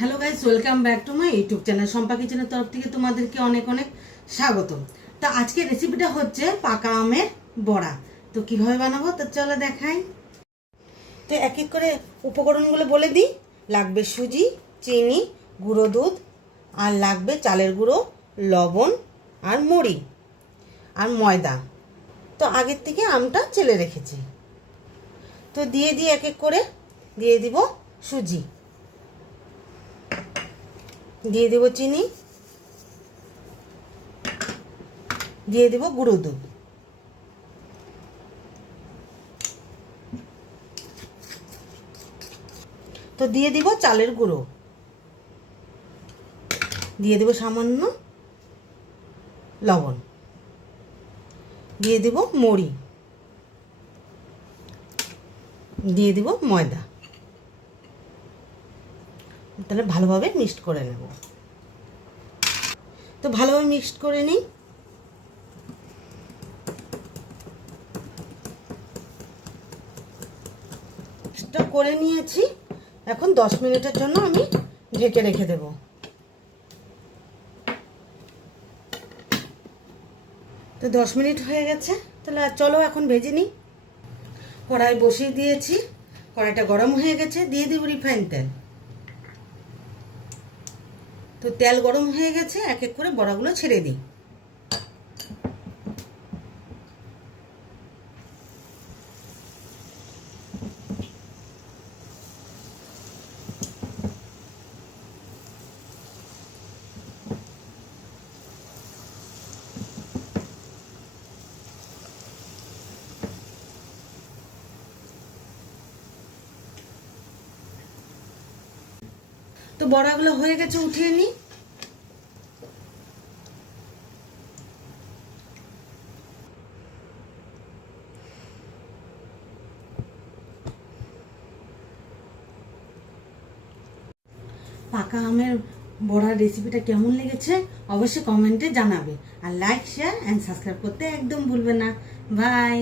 Hello guys, welcome back to my YouTube channel. Shampa কিচেনের তরফ থেকে তোমাদেরকে অনেক অনেক স্বাগত। তো আজকের রেসিপিটা হচ্ছে পাকা আমের বড়া। তো কিভাবে বানাবো তো চলো দেখাই। তো এক এক করে উপকরণগুলো বলে দিই। লাগবে সুজি, চিনি, গুঁড়ো দুধ, আর লাগবে চালের গুঁড়ো, লবণ আর মুড়ি আর ময়দা। তো আগের থেকে আমটা চেলে রেখেছি। তো দিয়ে দিই এক এক করে। দিয়ে দিব সুজি, দিয়ে দেব চিনি, দিয়ে দেব গুঁড়ো দুধ, তো দিয়ে দিব চালের গুঁড়ো, দিয়ে দেব সামান্য লবণ, দিয়ে দেব মুড়ি, দিয়ে দিব ময়দা। তাহলে ভালোভাবে মিক্সড করে নেব। তো ভালোভাবে মিক্সড করে নিই। মিক্সটা করে নিয়েছি। এখন 10 মিনিটের জন্য আমি ঢেকে রেখে দেব। তো 10 মিনিট হয়ে গেছে। তাহলে চলো এখন ভেজে নিই। কড়াই বসিয়ে দিয়েছি, কড়াইটা গরম হয়ে গেছে। দিয়ে দেব রিফাইন তেল। তো তেল গরম হয়ে গেছে, এক এক করে বড়াগুলো ছেড়ে দিই। তো বড়াগুলো হয়ে গেছে, উঠিয়ে নিই। পাকা আমের বড়ার রেসিপিটা কেমন লেগেছে অবশ্যই কমেন্টে জানাবে। আর লাইক, শেয়ার অ্যান্ড সাবস্ক্রাইব করতে একদম ভুলবে না। বাই।